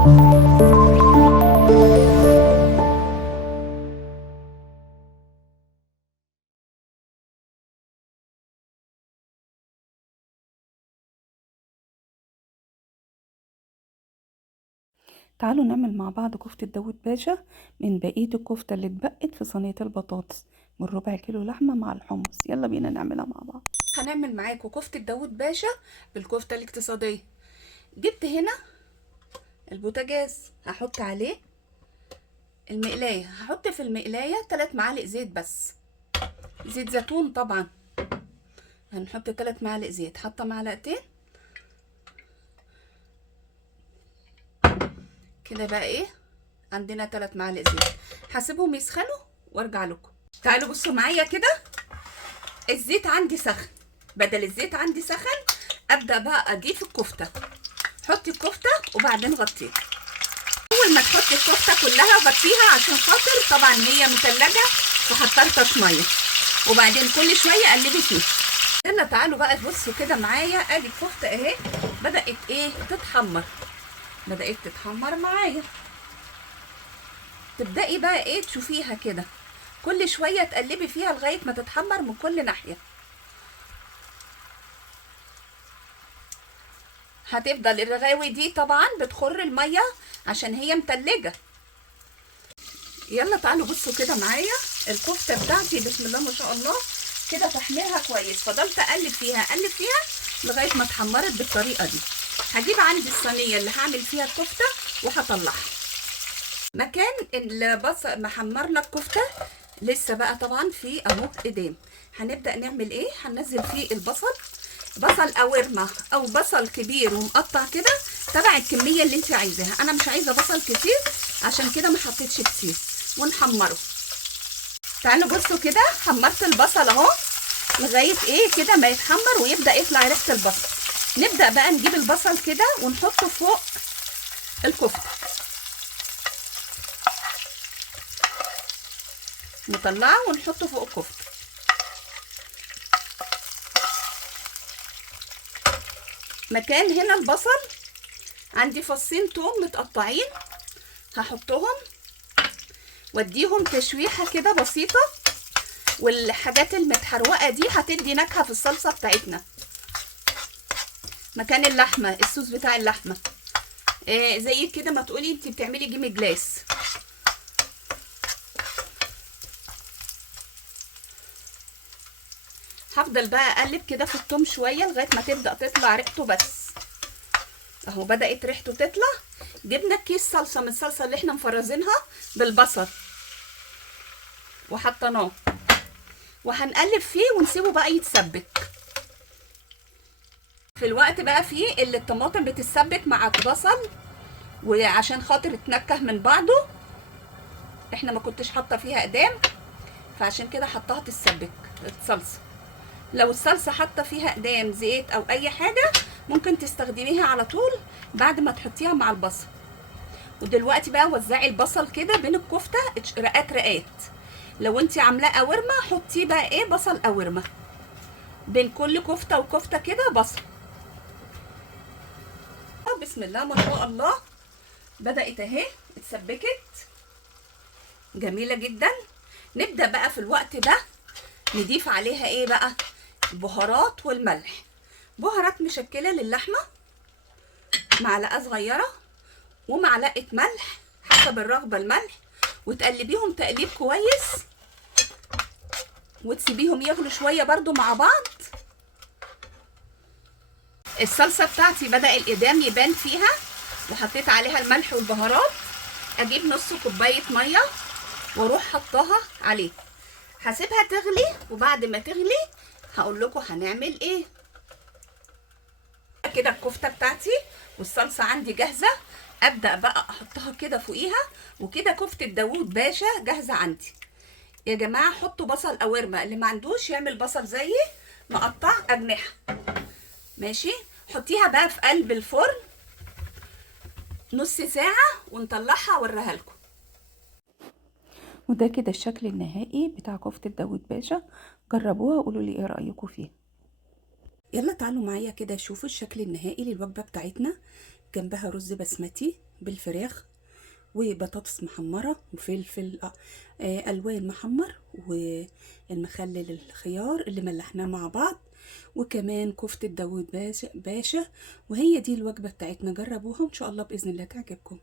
تعالوا نعمل مع بعض كفتة داوود باشا من بقية الكفتة اللي اتبقت في صينية البطاطس من ربع كيلو لحمة مع الحمص. يلا بينا نعملها مع بعض. هنعمل معاكم كفتة داوود باشا بالكفتة الاقتصادية. جبت هنا البوتاجاز، هحط عليه المقلاية، هحط في المقلاية 3 معالق زيت، بس زيت زيتون طبعا. هنحط 3 معالق زيت، حاطة معلقتين كده. بقى ايه، عندنا 3 معالق زيت، هسيبهم يسخنوا وارجع لكم. تعالوا بصوا معايا كده، الزيت عندي سخن. بدل الزيت عندي سخن، ابدا بقى اضيف الكفته. حطي الكفته وبعدين غطيها. اول ما تحطي الكفته كلها غطيها، عشان خاطر طبعا هي مثلجه وهتطرطش ميه، وبعدين كل شويه قلبي فيها. هنا تعالوا بقى تبصوا كده معايا، ادي الكفته اهي بدات ايه تتحمر، بدات تتحمر معايا. تبداي بقى ايه تشوفيها كده، كل شويه تقلبي فيها لغايه ما تتحمر من كل ناحيه. هتفضل الرغاوي دي طبعا بتخر الميه عشان هي متلجه. يلا تعالوا بصوا كده معايا، الكفته بتاعتي بسم الله ما شاء الله كده تحميرها كويس. فضلت اقلب فيها اقلب فيها لغايه ما اتحمرت بالطريقه دي. هجيب عندي الصينيه اللي هعمل فيها الكفته وهطلعها. مكان البصل محمرنا الكفته لسه بقى طبعا في اهو قدام. هنبدا نعمل ايه، هننزل فيه البصل، بصل قوارمه او بصل كبير ومقطع كده تبع الكميه اللي انت عايزاها. انا مش عايزه بصل كتير عشان كده ما حطيتش كتير. ونحمره. تعالوا بصوا كده، حمرت البصل اهو لغايه ايه كده ما يتحمر ويبدا يطلع ريحه البصل. نبدا بقى نجيب البصل كده ونحطه فوق الكفته، نطلعه ونحطه فوق الكفته. مكان هنا البصل عندي فصين توم متقطعين، هحطهم واديهم تشويحه كده بسيطه. والحاجات المتحروقه دي هتدي نكهه في الصلصه بتاعتنا. مكان اللحمه، الصوص بتاع اللحمه زي كده ما تقولي انت بتعملي جيمي جلاس. هفضل بقى اقلب كده في التوم شويه لغايه ما تبدا تطلع ريحته. بس اهو بدات ريحته تطلع. جبنا كيس صلصه من الصلصه اللي احنا مفرزينها بالبصل وحطيناه، وهنقلب فيه ونسيبه بقى يتسبك. في الوقت بقى فيه اللي الطماطم بتتسبك مع البصل، وعشان خاطر تنكه من بعضه احنا ما كنتش حاطه فيها اقدام، فعشان كده حطها تتسبك الصلصه. لو الصلصه حاطه فيها اقدام زيت او اي حاجه ممكن تستخدميها على طول بعد ما تحطيها مع البصل. ودلوقتي بقى وزعي البصل كده بين الكفته رقات رقات. لو انت عاملاه قوارمه حطيه بقى ايه بصل قوارمه بين كل كفته وكفته كده بصل. بسم الله ما شاء الله بدات اهي اتسبكت جميله جدا. نبدا بقى في الوقت ده نضيف عليها ايه بقى، البهارات والملح. بهارات مشكله للحمه معلقه صغيره، ومعلقه ملح حسب الرغبه الملح، وتقلبيهم تقليب كويس وتسيبيهم يغلوا شويه برضو مع بعض. الصلصه بتاعتي بدا القدام يبان فيها وحطيت عليها الملح والبهارات. اجيب نص كوبايه ميه واروح حطاها عليه، هسيبها تغلي، وبعد ما تغلي هقول لكم هنعمل ايه. كده الكفته بتاعتي والصلصه عندي جاهزه، ابدا بقى احطها كده فوقيها. وكده كفته داوود باشا جاهزه عندي. يا جماعه حطوا بصل قوارمه، اللي ما عندوش يعمل بصل زيي مقطع اجنحه ماشي. حطيها بقى في قلب الفرن نص ساعه ونطلعها اوريها لكم. وده كده الشكل النهائي بتاع كفتة داوود باشا. جربوها وقولوا لي ايه رأيكم فيها. يلا تعالوا معايا كده شوفوا الشكل النهائي للوجبه بتاعتنا. جنبها رز بسمتي بالفراخ وبطاطس محمرة وفلفل ألوان محمر والمخلل الخيار اللي ملحناه مع بعض، وكمان كفتة داوود باشا. وهي دي الوجبة بتاعتنا، جربوها وإن شاء الله بإذن الله تعجبكم.